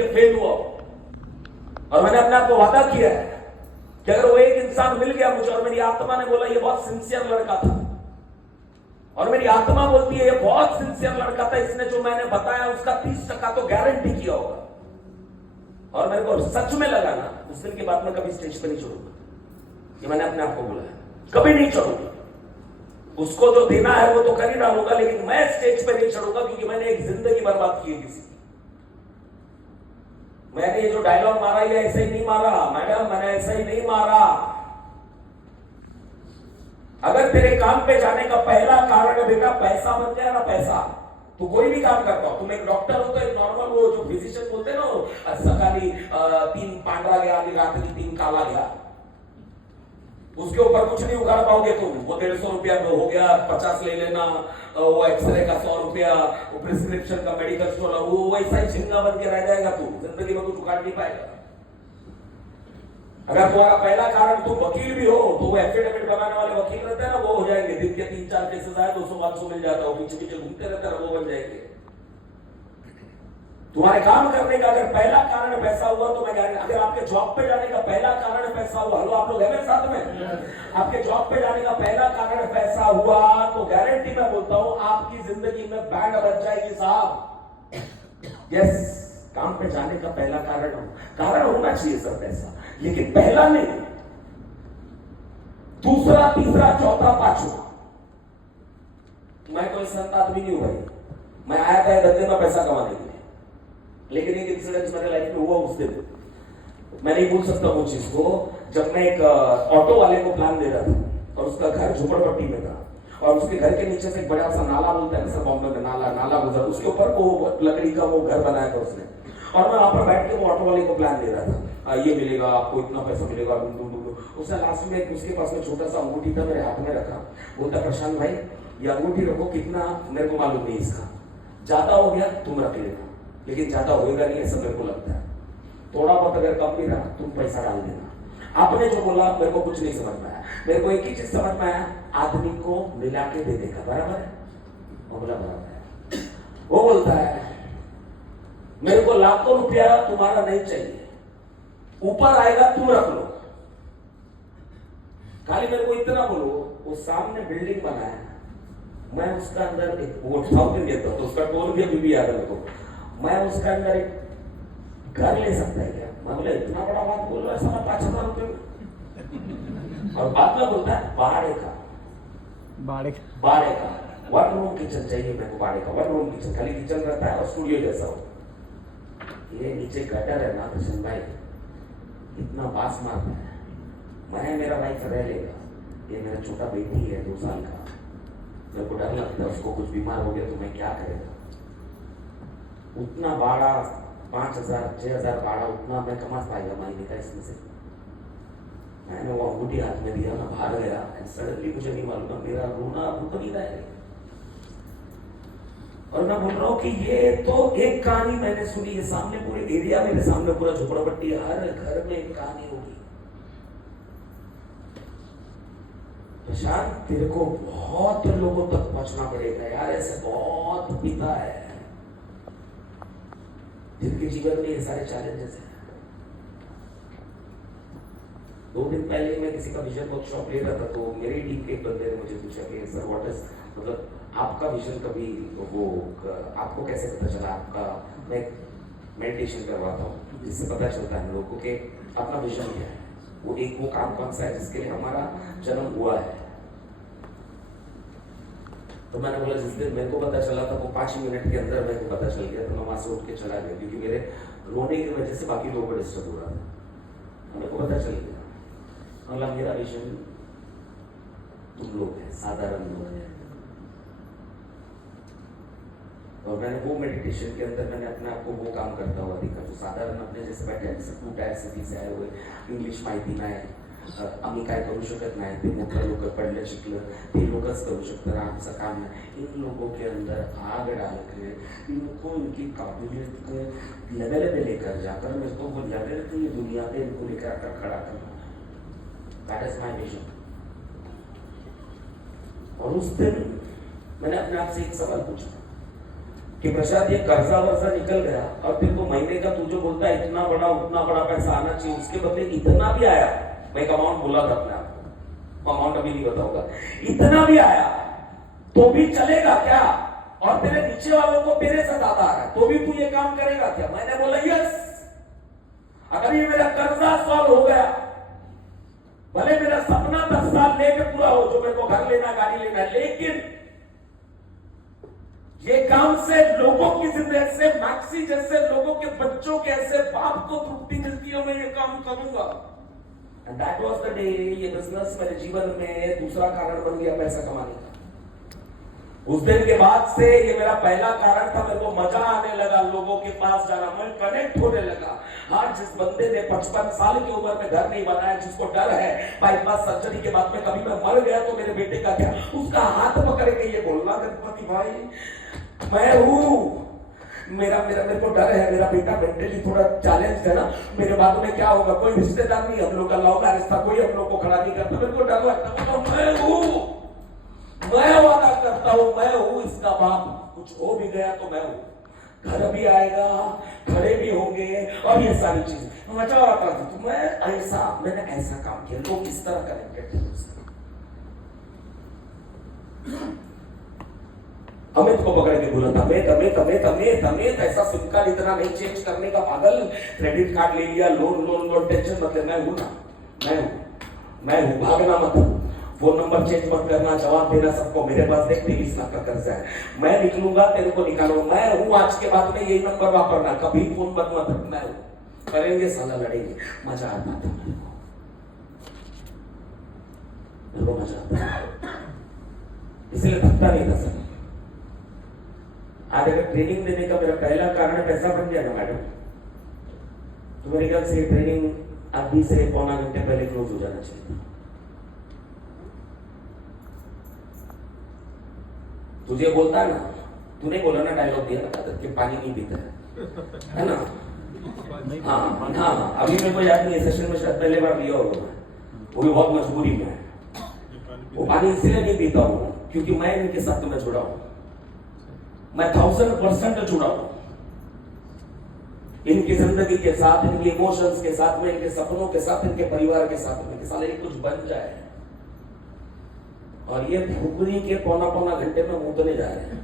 के फेल हुआ हो। और मैंने अपने आप को वादा किया है कि अगर वो एक इंसान मिल गया मुझे और मेरी आत्मा ने बोला ये बहुत सिंसियर लड़का था, और मेरी आत्मा बोलती है ये बहुत सिंसियर लड़का था, इसने जो मैंने बताया उसका 30% तो गारंटी किया होगा, और मेरे को सच में लगा ना, उस दिन के बाद मैं कभी स्टेज पर नहीं चढ़ूंगा। ये मैंने अपने आप को बोला है, कभी नहीं चढ़ूंगा। उसको जो देना है वो तो कर ही डालूंगा, लेकिन मैं स्टेज पर नहीं चढ़ूंगा, क्योंकि मैंने एक जिंदगी बर्बाद की है किसी की। मैंने ये जो डायलॉग मारा ये ऐसे ही नहीं मारा मैडम, मैंने ऐसे ही नहीं मारा। अगर तेरे काम पे जाने का पहला कारण बेटा पैसा बन जाए ना, पैसा, तो कोई भी काम करता हो, तुम एक डॉक्टर हो तो एक नॉर्मल वो जो फिजिशियन बोलते हैं ना, सकाली 3 पांडरा गया, आधी रात की 3 काला गया, उसके ऊपर कुछ नहीं उगाड़ पाओगे तुम। वो 150 रुपया हो गया, 50 ले लेना, वो एक्सरे का 100 रुपया, वो प्रिस्क्रिप्शन का मेडिकल स्टोर, वो वैसा ही झिंगा बन के रह जाएगा, तू जिंदगी में कुछ उगाड़ नहीं पाएगा। अगर तुम्हारा पहला कारण तुम वकील भी हो तो वो एफिडेविट बनाने वाले वकील रहते हैं ना, वो हो जाएंगे। दिन के 3-4 केसेस आए, 200-500 मिल जाता है, पीछे पीछे घूमते रहते हैं, वो बन जाएंगे। तुम्हारे काम करने का अगर पहला कारण पैसा हुआ तो मैं गारंटी, अगर आपके जॉब पे जाने का पहला कारण पैसा हुआ, हेलो आप लोग है मेरे साथ में, आपके जॉब पे जाने का पहला कारण पैसा हुआ तो गारंटी मैं बोलता हूं आपकी जिंदगी में बैंड बच जाएगी साहब। यस, काम पे जाने का पहला कारण होना चाहिए सर पैसा, लेकिन पहला नहीं, दूसरा, तीसरा, चौथा, पांचवा। मैं कोई संत आदमी नहीं हूं भाई, मैं आया था धंधे में पैसा कमाने के लिए, लेकिन एक इंसिडेंट मेरे लाइफ में हुआ उस दिन, मैं नहीं भूल सकता वो चीज को। जब मैं एक ऑटो वाले को प्लान दे रहा था और उसका घर झोपड़पट्टी में था, और उसके घर के नीचे से एक बड़ा सा नाला बोलता है ना सर बॉम्बे में, नाला गुजर, उसके ऊपर वो लकड़ी का वो घर बनाया था उसने, और मैं वहां पर बैठ के वो ऑटो वाले को प्लान दे रहा था, ये मिलेगा आपको, इतना पैसा मिलेगा। उसने लास्ट में उसके पास में छोटा सा अंगूठी था, मेरे हाथ में रखा, बोलता प्रशांत भाई ये अंगूठी रखो, कितना मेरे को मालूम नहीं, इसका ज्यादा हो गया तुम रख लेना, लेकिन ज्यादा होएगा नहीं ऐसा मेरे को लगता है, थोड़ा बहुत अगर कम भी रहा तुम पैसा डाल देना। आपने जो बोला मेरे को कुछ नहीं समझ में आया, मेरे को एक ही चीज समझ में आया, आदमी को मिला के दे देगा, बराबर है? वो बोला बराबर है। वो बोलता है मेरे को लाखों रुपया तुम्हारा नहीं चाहिए, ऊपर आएगा तुम रख लो, खाली मेरे को इतना बोलो। वो सामने बिल्डिंग बनाया, मैं उसका अंदर एक वो 1000 देता हूं, तो उसका टोल भी अभी भी याद है मेरे को, मैं उसका अंदर एक घर ले सकता है क्या? मैं बोला इतना बड़ा बात बोल रहा है, साला 5000 रुपये में, और बाद में बोलता है बाड़े का 1 रूम किचन चाहिए मेरे को, बाड़े का 1 रूम किचन, खाली किचन रहता है और स्टूडियो जैसा हो। ये नीचे गटर है ना कृष्ण भाई, इतना बास मारता है, मैं मेरा वाइफ रह लेगा, ये मेरा छोटा बेटी है 2 साल का, मेरे को डर लगता है उसको कुछ बीमार हो गया तो मैं क्या करेगा। उतना भाड़ा 5000-6000 भाड़ा उतना मैं कमा पाएगा महीने का इसमें से? मैंने वो अंगूठी हाथ में दिया, मैं बाहर गया, सडनली मुझे नहीं मालूम मेरा रोना रुक नहीं रहा है। और मैं बोल रहा हूँ कि ये तो एक कहानी मैंने सुनी है, सामने पूरे एरिया मेरे सामने पूरा झोपड़पट्टी, हर घर में एक कहानी होगी। प्रशांत तेरे को बहुत लोगों तक पहुंचना पड़ेगा यार, ऐसे बहुत पिता है जिनके जीवन में ये सारे चैलेंजेस हैं। 2 दिन पहले मैं किसी का विजन वर्कशॉप ले रहा था, तो मेरी टीम के एक बंदे ने मुझे पूछा कि सर व्हाट इज, मतलब आपका विजन कभी वो आपको कैसे पता चला आपका? मैं मेडिटेशन करवाता हूँ जिससे पता चलता है लोगों के अपना विजन क्या है, वो काम कौन सा है जिसके लिए हमारा जन्म हुआ है। तो मैंने बोला जिस दिन मेरे को पता चला था वो 5 मिनट के अंदर मेरे को पता चल गया, तो मैं वहां से उठ के चला गया, क्योंकि मेरे रोने की वजह से बाकी लोगों को डिस्टर्ब हो रहा था। मेरे को पता चल गया, मतलब मेरा विजन तुम लोग हैं, साधारण लोग हैं। और मैंने वो मेडिटेशन के अंदर मैंने अपने आप को वो काम करता हुआ देखा जो साधारण अपने जैसे बैठे हैं, जैसे टायर सिटी से आए हुए, इंग्लिश माहिती नाही, आम्ही काय करू शकत नाही, ते मोठे लोक पढ़ले शिकले ते लोकच करू शकतात, आमचं काम नाही। इन लोगों के अंदर आग डाल के इनको इनकी काबिलियत के लेवल पे लेकर जाकर मेरे को वो लेवल की दुनिया पे इनको लेकर आकर खड़ा करना, दैट इज माय विजन। और उस दिन मैंने अपने आप से एक सवाल पूछा, कि प्रसाद ये कर्जा वर्जा निकल गया और तेरे को महीने का तू जो बोलता है इतना बड़ा उतना बड़ा पैसा आना चाहिए, उसके बदले इतना भी आया। मैं एक अमाउंट बोला था अपने आपको, अमाउंट अभी नहीं बताऊंगा, इतना भी आया तो भी चलेगा क्या? और तेरे नीचे वालों को तेरे से ज्यादा आ रहा है तो भी तू ये काम करेगा क्या? मैंने बोला यस, अगर ये मेरा कर्जा सॉल्व हो गया, भले मेरा सपना 10 साल लेके पूरा हो, जो मेरे को घर लेना गाड़ी लेना, लेकिन ये काम से लोगों की जिंदगी से, मैक्सी जैसे लोगों के बच्चों के ऐसे बाप को तृप्ति मिलती है, मैं ये काम करूंगा। And that was the day ये बिजनेस मेरे जीवन में दूसरा कारण बन गया पैसा कमाने का। उस दिन के बाद से ये मेरा पहला कारण था, मेरे को मजा आने लगा लोगों के पास जाना, मैं कनेक्ट होने लगा। आज जिस बंदे ने 55 साल की उम्र में घर नहीं बनाया, जिसको डर है बाईपास सर्जरी के बाद में कभी मैं मर गया तो मेरे बेटे का क्या, उसका हाथ पकड़ के ये बोलना गणपति भाई मैं हूं, मेरे को डर है, मेरा बेटा मेंटली थोड़ा चैलेंज है ना, मेरे बाद में क्या होगा, कोई रिश्तेदार नहीं, हम लोग का लव मैरिज था, कोई हम लोग को खड़ा नहीं करता, मेरे को डर लगता, मैं हूं, मैं वादा करता हूं, मैं हूं इसका बाप, कुछ हो भी गया तो मैं हूं, घर भी आएगा, खड़े भी होंगे और ये सारी चीज मजा आता था। तो मैंने ऐसा काम किया, लोग किस तरह कनेक्टेड थे उससे। अमित को पकड़ के बोला था, अमित ऐसा सिम कार्ड इतना नहीं चेंज करने का पागल, क्रेडिट कार्ड ले लिया, लोन टेंशन मत ले, मैं हूं ना, मैं हूं, भागना मत, फोन नंबर चेंज मत करना, जवाब देना सबको, मेरे पास देख 23 लाख का कर्जा है, मैं निकलूंगा तेरे को निकालो, मैं हूं, आज के बाद में यही नंबर वापरना, कभी फोन बंद मत, मैं हूं, करेंगे साला, लड़ेंगे, मजा आता था मेरे को मजा आता, इसलिए थकता नहीं था सर। आज अगर ट्रेनिंग देने का मेरा पहला कारण पैसा बन गया ना मैडम, तो मेरे ख्याल से ट्रेनिंग अभी से पौना घंटे पहले क्लोज हो जाना चाहिए। तुझे बोलता है ना, तूने बोला ना, डायलॉग दिया ना कि पानी नहीं पीता है ना, हाँ, अभी मेरे को याद नहीं है, सेशन में शायद पहले बार लिया होगा, वो भी बहुत मजबूरी में है, वो पानी इसलिए नहीं पीता हूँ क्योंकि मैं इनके साथ तुम्हें जुड़ा हूं, मैं 1000% जुड़ा हूं इनकी जिंदगी के साथ, इनके इमोशंस के साथ में, इनके सपनों के साथ, इनके परिवार के साथ में, साले कुछ बन जाए। और ये फुकरी के पौना घंटे में मुंह तो नहीं जा रहे हैं।